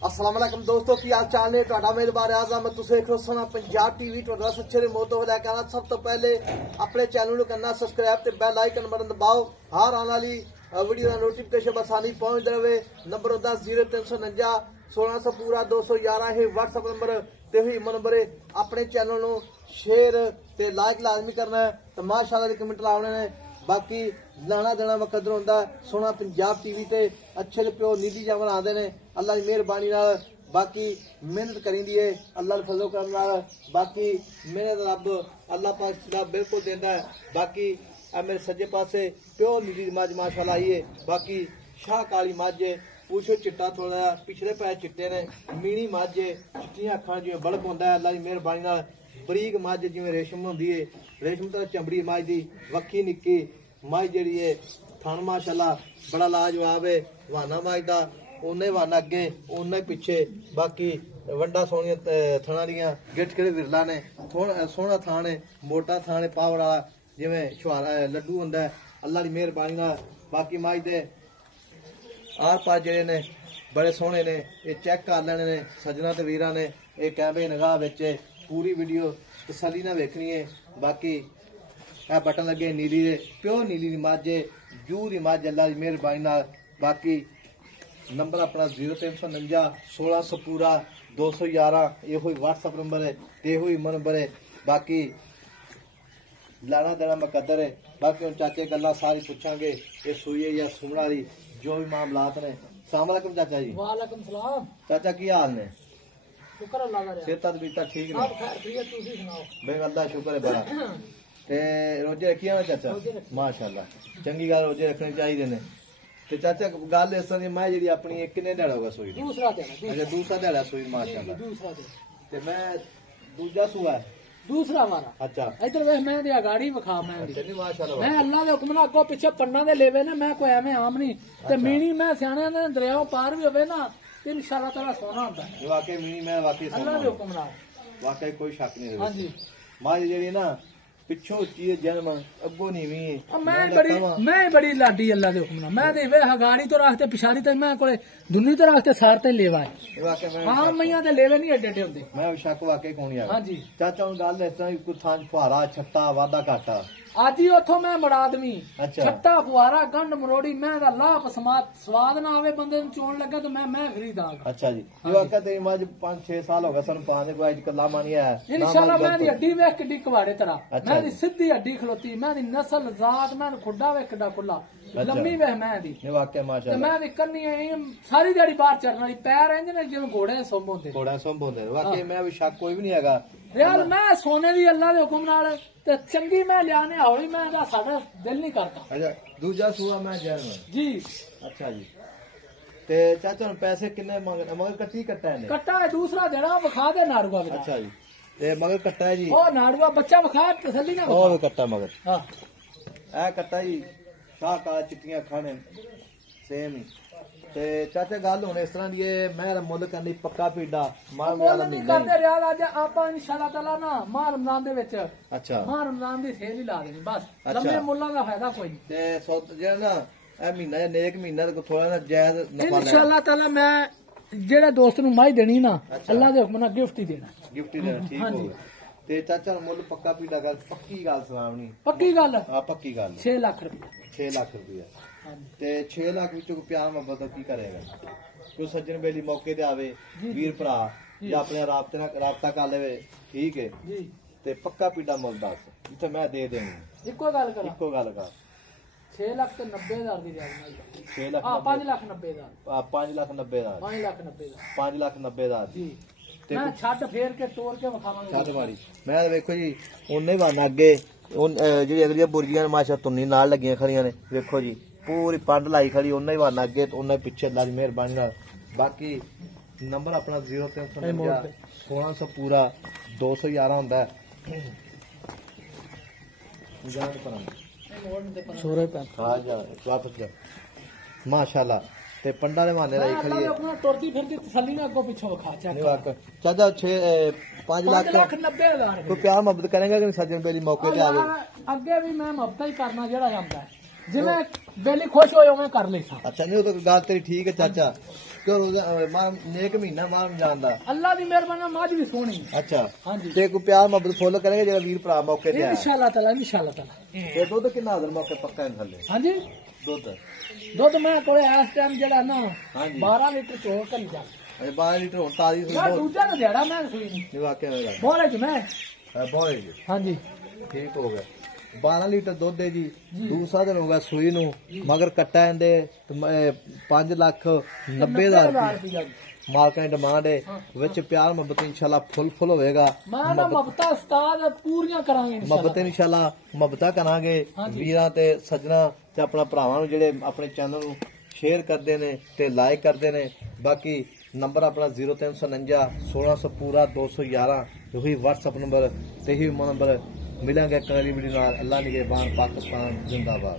अस्सलाम वालेकुम दोस्तों की हाल चाल ने ਤੁਹਾਡਾ ਮੇਜ਼ਬਾਨ ਆਜ਼ਮ ਤੁਸੀਂ ਦੇਖ ਰਹੇ ਹੋ ਸੋਨਾ ਪੰਜਾਬ ਟੀਵੀ ਤੁਹਾਡਾ ਸੱਚੇ ਰਿਮੋਟ ਤੋਂ ਲੈ ਕੇ ਆਣਾ ਸਭ ਤੋਂ ਪਹਿਲੇ ਆਪਣੇ ਚੈਨਲ ਨੂੰ ਕਰਨਾ ਸਬਸਕ੍ਰਾਈਬ ਤੇ ਬੈਲ ਆਈਕਨ ਬਟਨ ਦਬਾਓ ਹਰ ਆਉਣ ਵਾਲੀ ਵੀਡੀਓ ਦਾ ਨੋਟੀਫਿਕੇਸ਼ਨ ਬਸਾਨੀ ਪਹੁੰਚਦੇ ਰਹੇ ਨੰਬਰ 10349 1600 पूरा 211 है WhatsApp नंबर ते ही नंबर है अपने चैनल नु शेयर ते लाइक लाजमी करना है तो माशाअल्लाह कमेंट लाने ने बाकी लाना देना मुकद्दर होंदा सोना पंजाब टीवी ते अच्छे प्यो नीली जावन आंदे ने अल्लाह दी मेहरबानी नाल बाकी मेहनत करींदी है अल्लाह दा फजल करन नाल बाकी मेहनत रब अल्लाह पाक दा बिल्कुल देंदा है बाकी आ मेरे सज्जे पासे प्यो नीली मझ माशाअल्लाह आई है बाकी शाह काली मझ पूछो चिट्टा थोड़ा पिछले पैर चिट्टे ने मीनी मझ चिट्टियां अखां जिवें बलक होंदा है अल्लाह दी मेहरबानी नाल बरीक मझ जिवें रेशम होंदी है रेशम तो चमड़ी मझ दी वक्खी निक्की मझ जिहड़ी है थन माशाअल्लाह बड़ा लाजवाब है वाना मझ दा ओने वाना अगे ओने पिछे बाकी वंडा सोहणियां थणा दियां गिट्ठ किहड़े विरला ने सोहना थान है मोटा थान है पावड़ वाला जिवें छुहारा लड्डू होंदा है अल्लाह दी मेहरबानी नाल बाकी मझ दे आर पार जेडे ने बड़े सोहने ने ये चेक कर लेने ने सजना ते वीरां ने ये कैमरे निगाह विच पूरी वीडियो तसल्ली नाल वेखनी है बाकी आ बटन लगे नीली दे प्योर नीली दी मझ जू दी मझ अल्लाह दी मेहरबानी नाल बाकी नंबर अपना 0349 1600 पूरा 211 ये होई WhatsApp नंबर है ते होई नंबर है बाकी लाना देना मुकद्दर है बाकी हम चाचे गल्लां सारी पूछांगे ये सूई है या सुमना दी जो भी मामलात ने अस्सलाम वालेकुम चाचा जी वालेकुम सलाम चाचा की हाल ने शुक्र अल्लाह दा सेहत तबीयत ठीक ने सब खैर ठीक तुसी सुनाओ बे अल्लाह शुक्र है बड़ा ते रोजे रखिया ना चाचा माशाअल्लाह चंगी गल रोजे रखने चाहिए ने ते चाचा गल इस तरह मैं जेडी अपनी किन्ने ध्याड़ा होगा सूई दूसरा ध्याड़ा अच्छा दूसरा ध्याड़ा सूई माशाअल्लाह दूसरा ते मैं दूजा सूआ है दूसरा हमारा अच्छा इधर वे मैं दी गाड़ी विखा मैं दी चली माशाअल्लाह मैं अल्लाह दे हुक्म नाल अगो पीछे पन्ना दे लेवे ना मैं कोई एवें आम नहीं ते मीणी मैं सियाणे ने दरियाओ पार भी होवे ना ते इंशाअल्लाह ताला सोना होंदा है वाकई मीणी मैं वाकई अल्लाह दे हुक्म नाल वाकई कोई शक नहीं हां जी मां जेडी ना पिछो उच्ची जन्म अगो नीवी मैं बड़ी लाडी अल्लाह दे हुक्म नाल मैं दे वे गाड़ी तो रास्ते पिछाड़ी ते मैं कोले दुनी तो रास्ते सार ते लेवा है हां मैया ते लेवे नहीं एडे एडे होंदे मैं शक वाकई कोनी आ हां जी चाचा हुन गल इस तरह कोई थां फुहारा छट्टा वादा घाटा आज ही उथों मैं बड़ा आदमी छट्टा फुहारा गंढ मरोड़ी मैं दा लाप स्वाद ना आवे बंदे नु चोण लगे तो मैं खरीदा अच्छा जी ये वाकई तेरी मज 5-6 साल हो गए सन पाने को आज कल्ला मानी है इंशाल्लाह मैं दी हड्डी वेख किड्डी कवाड़े तरह मैं दी सीधी हड्डी खलोती मैं दी नस्ल जात मैं खुड्डा वे किड्डा खुला लम्मी वे मैं दी ये वाकई माशाअल्लाह मैं दी कन्नी सारी दिहाड़ी बाहर चढ़न वाली पैर इंज ने जिवें घोड़े सुंभ होंदे वाकई मैं भी शक कोई भी नहीं हैगा यार मैं सोने दी अल्लाह दे हुक्म नाल ते चंगी मैं लियाने हौली मैं दा साडा दिल नहीं करता अच्छा दूजा सूआ मैं जन्म जी अच्छा जी ते चाचा पैसे किन्ने मगर कट्टी कट्टा है कट्टा है दूसरा देना विखा दे नाड़ुआ विच अच्छा जी ते मगर कट्टा है जी ओ नाड़ुआ बच्चा विखा तसल्ली ना ओ कट्टा मगर हां ए कट्टा जी शाह काला चिट्टियां खाने सेम ही ते चाचा गल हुन इस तरह दी मैं मुल करनी पक्का पीड़ा मां वाला नहीं करदे रियाल आज आपा इंशाअल्लाह ताला ना माह रमजान दे विच अच्छा माह रमजान दी सेल ही ला देनी बस लंबे मुल्लां दा फायदा कोई नहीं ते जेड़ा ना ए महीना नेक महीना थोड़ा ना जायज नफा इंशाअल्लाह ताला मैं जेड़े दोस्त नु माई देनी ना अल्लाह दे हुक्म नाल गिफ्ट ही देना ठीक हो ते चाचा मुल पक्का पीड़ा गल पक्की गल सलामनी पक्की गल हां पक्की गल 6 लाख रुपया ते 6 लाख विचों प्यार मोहब्बत की करेगा कोई सज्जन बेली मौके ते आवे वीर भरा या अपने राबता कर लेवे ठीक है जी ते पक्का पीड़ा मुल दस इथे मैं दे देनी इको गल कर 6 लाख ते 90,000 दी जायज 6 लाख हां 5 लाख 90,000 5 लाख 90,000 5 लाख 90,000 जी मैं छੱਡ फेर के तोड़ के विखावांगा छੱਡ मारी मैं देखो जी ओने वाना अगे ਜਿਹੜੀ ਅਗਲੀਆਂ ਬੁਰਜੀਆਂ ਮਾਸ਼ਾ ਤੁੰਨੀ ਨਾਲ ਲੱਗੀਆਂ ਖੜੀਆਂ ਨੇ ਵੇਖੋ ਜੀ पूरी पंड लाई खड़ी उन्हें ही वाना अगे उन्हें पिछे अल्लाह की मेहरबानी नाल बाकी नंबर अपना 0349 1600 पूरा 211 होंदा है माशाअल्लाह ते पंडा दे माने रही खड़ी है अपना टुरदी फिरदी तसल्ली ना अगो पीछे विखा चाचा 5 लाख 90,000 कोई प्यार मोहब्बत करेंगे कि सज्जन बेली मौके ते आवे अगे भी मैं मोहब्बत ही करना जेड़ा आंदा है जिवें बेली खुश होए उवें कर ले अच्छा नहीं तो गल तेरी ठीक है चाचा नेक महीना मार जान दा अल्लाह दी मेहरबानी मज भी सोहनी। अच्छा हाँ जी ते कोई प्यार मोहब्बत फुल करेंगे जेड़ा वीर भरा मौके ते इंशाल्लाह ताला इंशाल्लाह ताला। ते दुध किन्ना हाजर मौके पक्का है थल्ले? हाँ जी दुध मैं कोले इस टाइम जेड़ा ना 12 लीटर चो कर जा 12 लीटर होन ताजी सुई यार दूजा ना जेड़ा मैं सुई नहीं वाकई में बोले जी मैं बोले जी हाँ जी ठीक हो गया 12 लीटर दुध है जी दूसरा दिन हो गया सुई नू मगर कट्टा इंदे 5,90,000 रुपया मालकां दी डिमांड है विच प्यार मोहब्बत इंशाल्लाह फुल होएगा। मैं ना मोहब्बतां उस्ताद पूरीਆਂ करांगे मोहब्बत इंशाल्लाह मोहब्बतां करांगे वीरां ते सज्जणा ते अपना भरावां नू जेड़े अपने चैनल नू शेयर करदे ने ते लाइक करदे ने। बाकी नंबर अपना 0349 1600 पूरा 211 यही व्हाट्सएप नंबर ते ही नंबर मिलेंगे अगली वीडियो नाल। अल्लाह निगहबान पाकिस्तान जिंदाबाद।